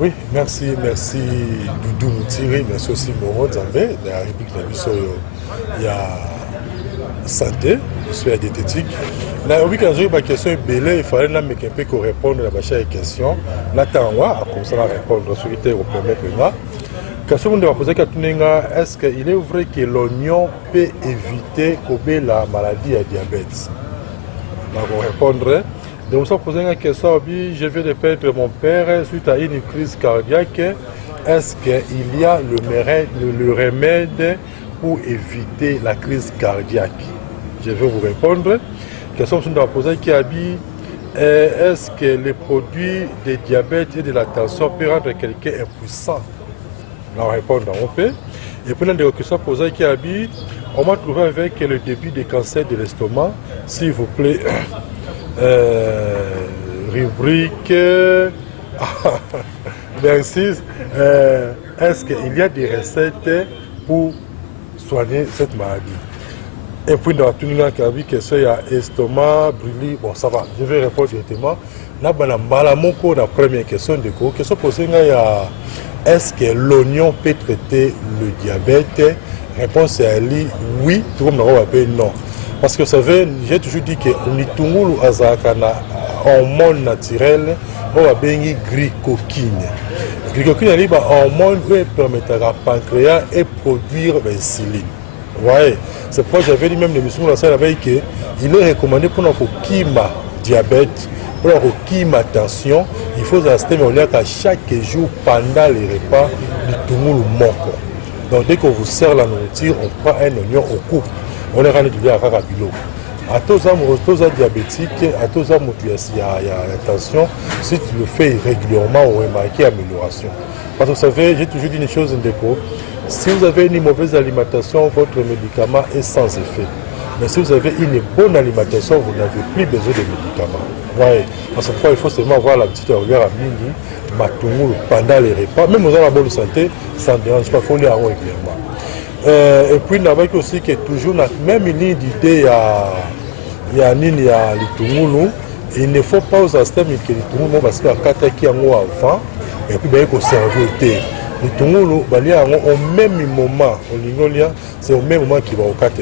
Oui, merci Doudou Moutiri, merci aussi Moro Zambé, de la République de Bissoyo. Il y a santé, je suis à diététique. Là, oui, quand j'ai eu ma question, il fallait qu'on réponde à ma chère question. Là, comme ça, répondre sur l'idée au premier point. Question de poser est-ce qu'il est vrai que l'oignon peut éviter la maladie à diabète? Donc, on répondrait. Donc, ça poser une question, je viens de perdre mon père suite à une crise cardiaque. Est-ce qu'il y a le remède pour éviter la crise cardiaque? Je vais vous répondre. Question que je dois poser qui habille. Est-ce que les produits de diabète et de la tension peuvent rendre quelqu'un impuissant? Là, on répond on peut. Et puis, des questions posées qui habille. On m'a trouvé avec le début des cancers de l'estomac. S'il vous plaît, rubrique. Merci. Est-ce qu'il y a des recettes pour soigner cette maladie? Et puis dans tout le monde qui a vu que c'est estomac brûlé, bon ça va, je vais répondre directement. Là, la première question de cours, question posée, est-ce que l'oignon peut traiter le diabète? Réponse est oui, tout le monde va non. Parce que vous savez, j'ai toujours dit que l'itungulu azakana hormone naturelle, on va bien glycoquine. Glycoquine est une hormone qui permet à pancréas et produire l'insuline. Vous voyez, c'est pourquoi j'avais dit même l'émission de la salle avec qu'il est recommandé pour notre kima diabète, pour notre kima tension, il faut rester qu'à chaque jour pendant les repas, l'itungulu moko. Donc dès qu'on vous sert la nourriture, on prend un oignon, on coupe. On est rendu à Karabilo. À tous les diabétiques, à tous les il y a attention, si tu le fais régulièrement, on remarque amélioration. Parce que vous savez, j'ai toujours dit une chose en déco. Si vous avez une mauvaise alimentation, votre médicament est sans effet. Mais si vous avez une bonne alimentation, vous n'avez plus besoin de médicaments. Ouais. Parce que il faut seulement avoir la petite regard à mini, matungulu pendant les repas. Même vous avez la bonne santé, ça ne dérange pas, il faut les avoir régulièrement. Et puis, nous avons aussi que toujours, même une ligne d'idée, il y a l'itungulu, il ne faut pas aux systèmes que l'itungulu, parce qu'il y a 4 qui ont avant, et puis il faut conserver. L'itungulu, au même moment, c'est au même moment qu'il va au 4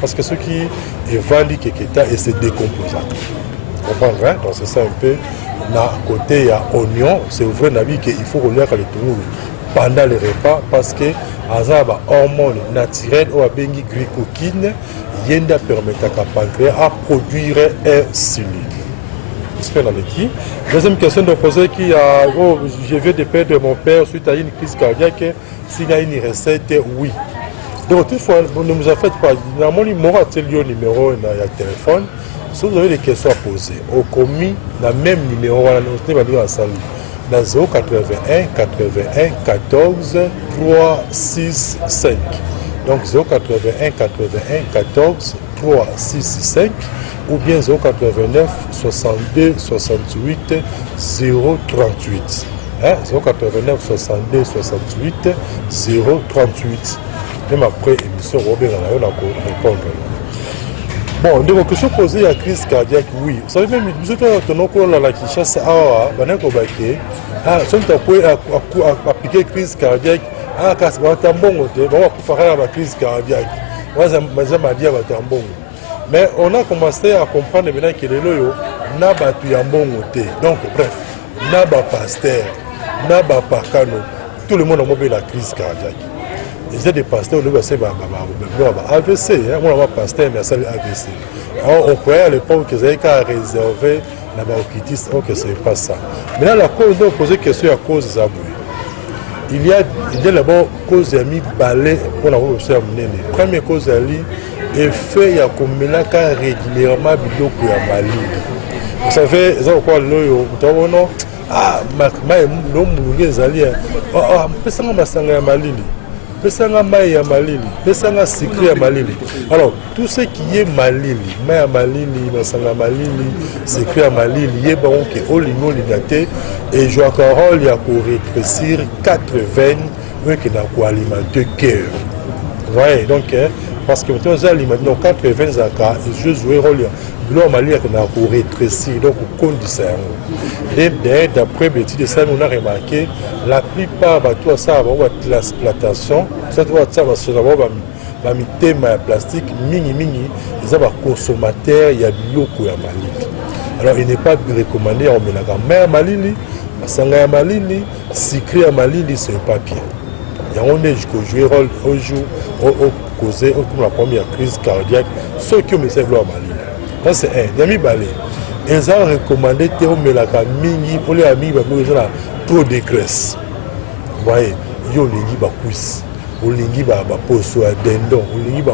parce que ce qui est vendu et se décomposant. Vous comprenez? Donc c'est ça un peu. D'un côté, il y a oignon, c'est vrai qu'il faut relire l'itungulu pendant les repas parce que les hormones naturelles ou les glycoquine yenda permettent à pancréas à produire insuline. Deuxième question de poser qui a je viens de perdre mon père suite à une crise cardiaque. S'il y a une recette, oui. Donc toutefois, ne nous en faites pas. Normalement, il m'aura le numéro de téléphone. Si vous avez des questions à poser, au commis, le même numéro, on va nous en salle. Dans 081 81 14 365. Donc 081 81 14 365 ou bien 089 62 68 038. 089 62 68 038. Même après émission, Robert on a répondre. Bon, donc question posée à crise cardiaque, oui. Vous savez même, nous avons la Kinshasa, si on a appliqué crise cardiaque, crise cardiaque. Mais on a commencé à comprendre maintenant que les loyaux n'a pas de donc bref, n'a pas pasteur, n'a pas pacano, tout le monde a mobile la crise cardiaque. Ils ont des pasteurs, AVC, on a pasteur, mais ça AVC. On croyait à l'époque qu'ils avaient qu'à réserver la bronchitis, or que ce n'est pas ça. Maintenant, la cause, on pose question à cause des abus. Il y a d'abord cause de balai pour la recherche. Première cause de effet ya komelaka régulièrement biloko ya malili. Vous savez, ça quoi loyo, mutawono no mulungu ezali pesanga masanga ya malili. Pesanga mai ya malili, pesanga sucre ya malili. Alors, tout ce qui est malili, mai ya malili, masanga malili, sucre ya malili, yeba onke olingo lingate et joie carole ya ko rétrécir 4 veines qui n'a ko alimenter cœur. Vous voyez, donc parce que maintenant, dans 80 ans, je jouais rôle. L'homme a l'air qu'on rétrécir, donc on compte du cerveau. D'après les études de ça, on a remarqué la plupart de tout ça, de l'exploitation, ça va être un thème plastique, ils ont un consommateur, il y a beaucoup de maladies. Alors il n'est pas recommandé à mettre la mer malili, masanga malili, sucré à malili, c'est pas bien. Il y a un jusqu'au jouer rôle au jour, au causé, comme la première crise cardiaque, ceux qui ont mis cette loi malili. Ça c'est un. Il y a mis balai. Ils ont recommandé de mettre la mini pour les amis, ils ont trop de graisse. Vous voyez, ils ont les cuisses. Olingi ba poso à dendon, olingi ba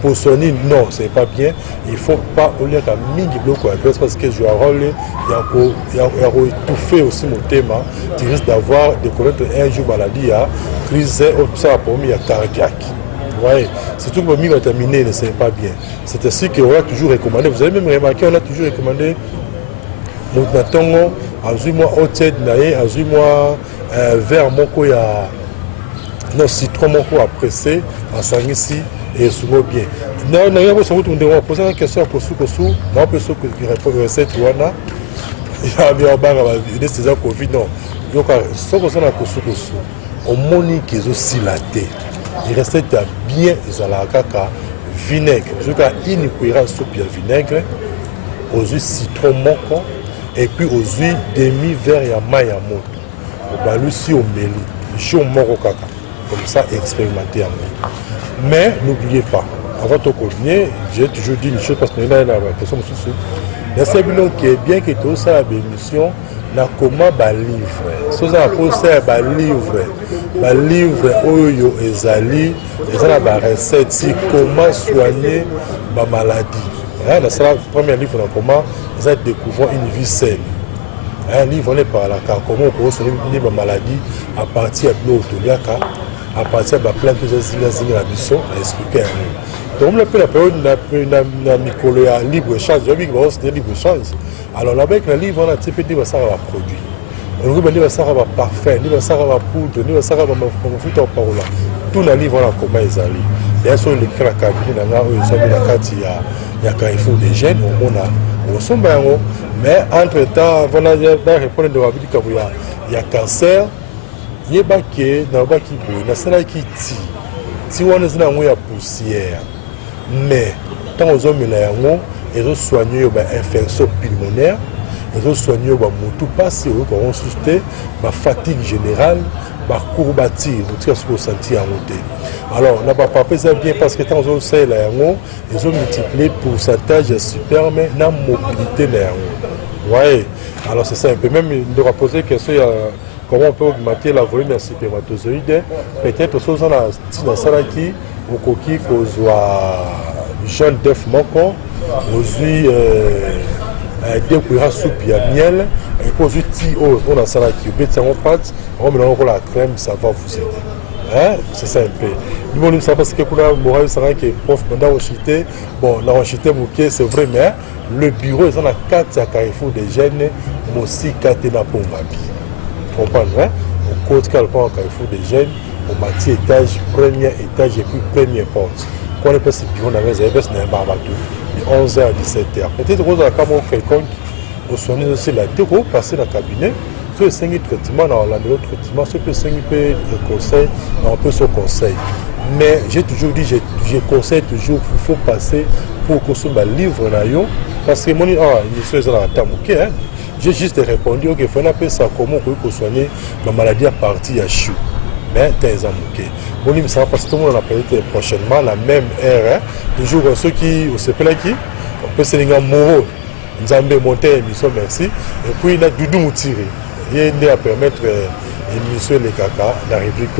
poso ni non, c'est pas bien. Il faut pas au lieu qu'à mingi bloco à graisse parce que je vais rôler, il y a étouffer aussi mon thème. Tu risques d'avoir des connaître un jour maladie à crise ça pour moi cardiaque. Vous voyez, c'est tout que mi va terminer, ne c'est pas bien. C'est ainsi qu'on a toujours recommandé. Vous avez même remarqué, on a toujours recommandé. Nous n'attendons à 8 mois au tête naïe, à 8 mois vers mon co ya non citron mon coup à presser en sang ici et souvent bien. Non, on a posé une question pour sous non peut ce que répond recette wana. Il y a bien bas des saisons Covid non. Donc ce que ça na kosu au moni qui est aussi laté. Il restait bien izala kaka vinaigre. Je cas une cuillère soupe de vinaigre aux huiles citron moko et puis aux huiles demi verre ya maille à moto. Au balusi au meli. Jour moko kaka. Comme ça, expérimenter en moi. Mais n'oubliez pas, avant de continuer, j'ai toujours dit une chose parce que là, il y a une question sous. La seule qui est bien que tout ça, l'émission, n'a comment livre. Ce que ça a livre, Oyo et Zali, et ça a la recette, comment soigner ma maladie. La première livre, comment ça découvrir une vie saine. Un livre, on est par là, comment on peut soigner ma maladie à partir de l'autolyaka. À partir de la plante de la mission, à expliquer un mot. Donc, on appelle la période de libre-échange. J'ai vu que c'est libre-échange. Alors, là-bas, avec le livre, on a typé de ça va produit. On a dit que ça va parfait, ça va poudre, ça va foutre en parole. Tout le livre, on a comment ils allaient. Bien sûr, le cas de la cabine, il y a Carrefour des jeunes, on sommes bien. Mais entre-temps, avant de répondre à la vie, il y a cancer. Yebake na baki boy na sala ki ti wana zina ngo ya poussière mais tant aux hommes là yango ils soigner ba infection pulmonaire ils soigner ba mutu passé au qu'on susté ba fatigue générale ba courbature vous ce que sentir en monter alors n'a pas ça bien parce que tant aux hommes là yango ils ont multiplié pourcentage super mais na mobilité là yango ouais alors c'est ça un peu même de reposer question comment on peut augmenter la volume de spermatozoïdes. Peut-être que dans la salle qui, au coquille, qu'on soit jeune d'œuf manquant, aujourd'hui, des cuillères soupe à miel, et qu'on utilise on a salle qui, on pâte, on mélange la crème, ça va vous aider. Hein? C'est ça un peu. Nous, on sait parce que pour la morale, c'est qui est prof, maintenant, bon, on a c'est vrai, mais le bureau, ils ont la carte à Carrefour des jeunes, mais aussi carte na Pongabi. Comprendre, hein? Au côté Carrefour des jeunes, au bâti étage, premier étage et puis première porte. Quand on est passé bureau, on avait un barbatou de 11h à 17h. Peut-être qu'on a quelqu'un qui soigne aussi la tête, passer dans le cabinet, soit 5 traitements dans l'autre traitement, soit 5 conseils, on peut se conseil. Mais j'ai toujours dit, je conseille toujours qu'il faut passer pour consommer un livre parce que mon il est dans la table, ok, hein? J'ai juste répondu qu'il faut appeler ça comment on peut soigner ma maladie à partir de chou. Mais t'es un ok. Bon, il me semble parce que tout le monde a présenté prochainement la même ère. Hein? Toujours ceux qui se plaignent qui, on peut se dire Moro, nous avons monté l'émission, merci. Et puis il a Doudou Moutiré. Il est né à permettre l'émission Les Caca, la rubrique.